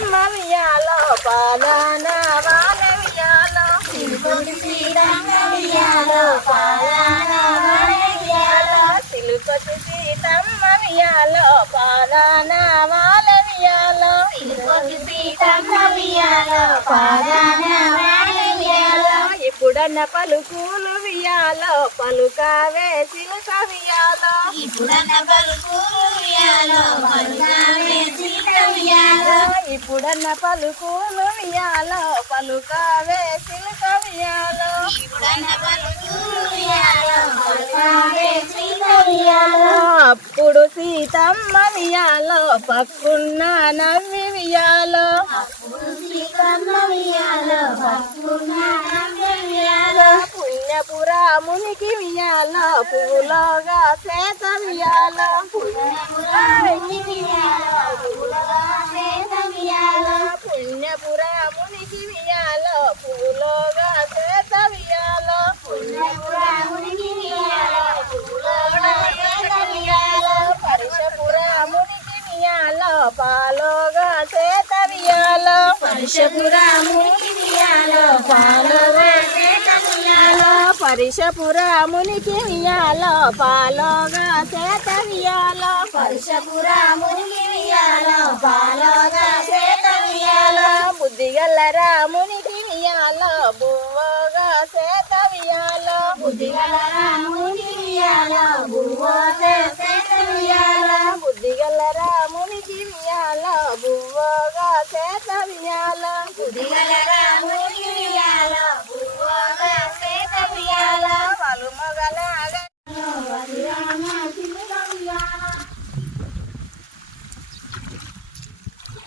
సీతమ్మ వియాలో వియాలో సీతమ్మ వియాలో పాలన వాన వియాలో సిలుకొచ్చి సీతమ్మ వియాలో వియాలో ఇప్పుడన్న పలుకులు వియాలో పలుకావే సిలుక వియాలో ఇప్పుడన్న పలుకులు వియాలో ఇప్పుడన్న పలుకులు వియాలో పలుకావే సీత వియాలో అప్పుడు సీతమ్మ వియాలో పక్కున్న నవ్వి వియాలో పుణ్యపురామునికి వియాలో పువ్వులోగా సేత వియాలో పురాణి వియాలో పులగా సేత వియాలో పుణ్యపురామునికి వియాలో పువ్వులోగా సేత వియాలో పుణ్యపురామునికి వియాలో పులగా సేత వియాలో పరుషపురామునికి వియాలో పాలోగా సేత వియాలో పరుషపురామునికి వియాలో పాలగా సేత పరిషపురామునికి వియాలో పాలోగా సేత వియాలో పరుషపురామునికి వియాలో పాలగా సేత వియాలో బుద్ధిగల రామునికి వియాలో బువ్వగా సేత బుద్ధిగల రామునికి వియాలో భూవోసే సేత వియాలో బుద్ధిగల రామునికి వియాలో బువ్వగా చేత వియాలో బుద్ధిగల